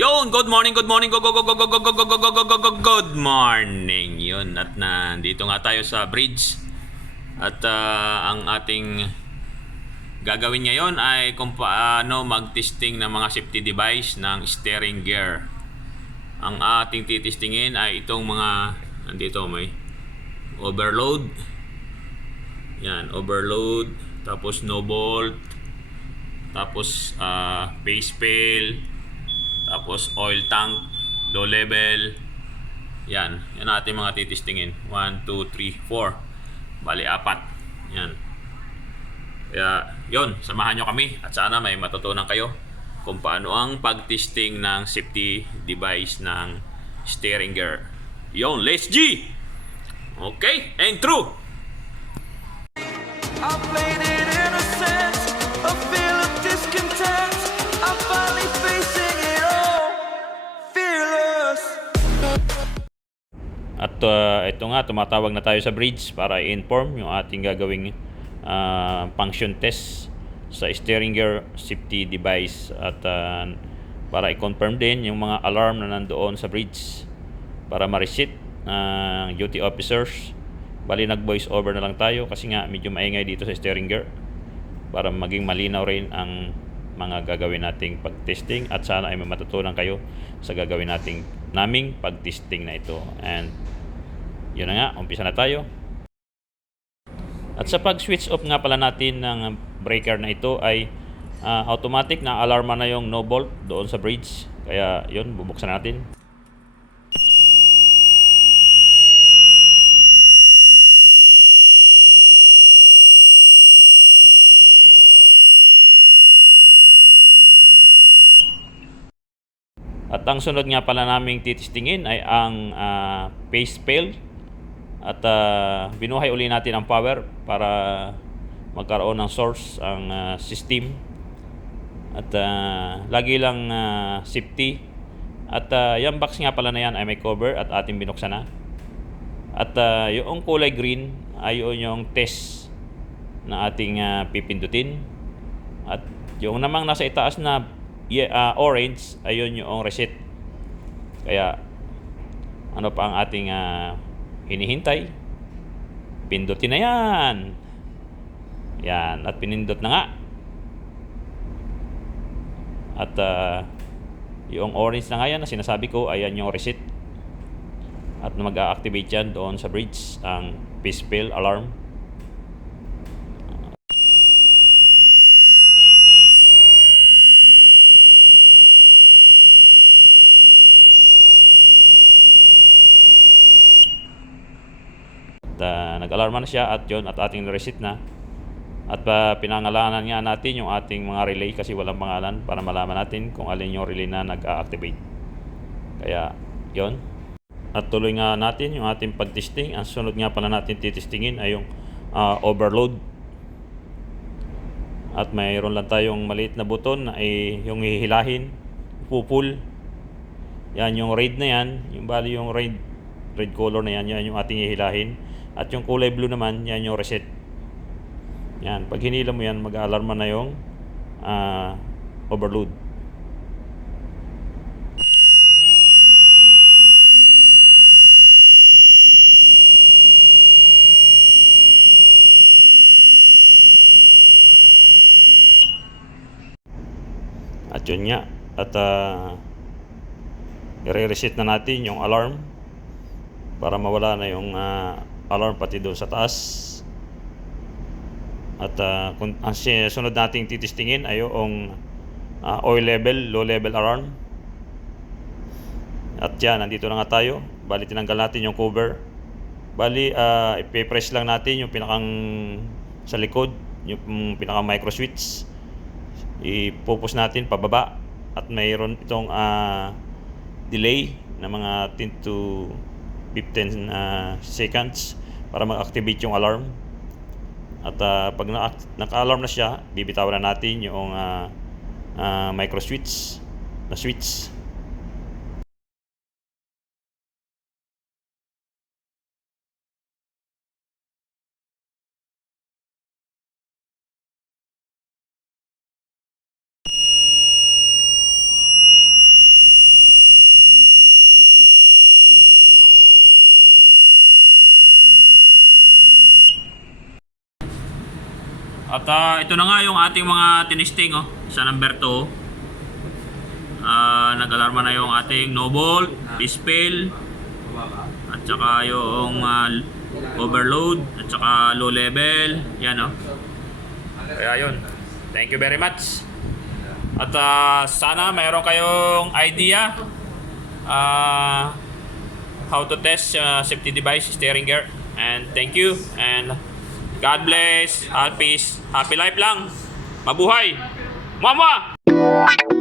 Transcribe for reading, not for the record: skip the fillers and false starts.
Yun, good morning, good morning, good morning. Yun, at nandito nga tayo sa bridge. At ang ating gagawin ngayon ay kung paano mag-testing ng mga safety device ng steering gear. Ang ating titistingin ay itong mga, nandito may overload. Yan, overload, tapos no bolt, tapos base fail, tapos oil tank, low level. Yan ating mga titistingin. 1, 2, 3, 4. Bali, 4. Yan. Kaya, yun, samahan nyo kami at sana may matutunan kayo kung paano ang pag-testing ng safety device ng steering gear. Yun, let's G! Okay, and true! I played it innocent, a feel of discontent. I'm finally facing it all, fearless. At ito nga, tumatawag na tayo sa bridge para i-inform yung ating gagawing function test sa steering gear safety device at para i-confirm din yung mga alarm na nandoon sa bridge para ma-reset ng duty officers. Bali, nag-voice over na lang tayo kasi nga medyo maingay dito sa steering gear para maging malinaw rin ang mga gagawin nating pag-testing at sana ay matutunan kayo sa gagawin naming pag-testing na ito. And yun na nga, umpisa na tayo. At sa pag-switch off nga pala natin ng breaker na ito ay automatic na alarma na yung no bolt doon sa bridge. Kaya yun, bubuksan natin. At ang sunod nga pala naming titistingin ay ang phase fail. At binuhay uli natin ang power para magkaroon ng source ang system. At lagi lang safety. At yung box nga pala na yan ay may cover at ating binuksan na. At yung kulay green ay yung test na ating pipindutin. At yung namang nasa itaas na orange, ayun yung reset. Kaya ano pa ang ating hinihintay? Pindutin na yan. Yan, at pinindot na nga. At yung orange na nga yan na sinasabi ko, ayan yung reset. At mag-a-activate yan doon sa bridge ang phase fail alarm. Nag-alarma na siya at yun, at ating reset na. At pinangalanan nga natin yung ating mga relay kasi walang pangalan para malaman natin kung alin yung relay na nag-activate. Kaya yun. At tuloy nga natin yung ating pag-testing. Ang sunod nga pala natin titestingin ay yung overload. At mayroon lang tayong maliit na buton na ay yung hihilahin, pupul. Yan yung red na yan, yung bali yung red color na yan, yan yung ating hihilahin. At yung kulay blue naman, yan yung reset. Yan, pag hinila mo yan, mag-alarma na yung overload. At yun nga, at i-reset na natin yung alarm para mawala na yung alarm pati doon sa taas. At kung ang sunod nating titistingin ay yung oil level, low level alarm. At yan, nandito na nga tayo. Bali, tinanggal natin yung cover. Bali, ipipress lang natin yung pinakang sa likod, yung pinakang micro switch. Ipupus natin pababa. At mayroon itong delay na mga 10 to 15 seconds para mag-activate yung alarm. At pag naka-alarm na siya, bibitawan na natin yung micro switch na switch. At ito na nga yung ating mga tinisting oh, sa number 2. Nag-alarma na yung ating no bolt, fish-fail, at saka yung overload, at saka low level. Yan oh. Kaya yun. Thank you very much. At sana mayroon kayong idea how to test safety device, steering gear. And thank you. And God bless. Peace. Happy life lang. Mabuhay. Mama!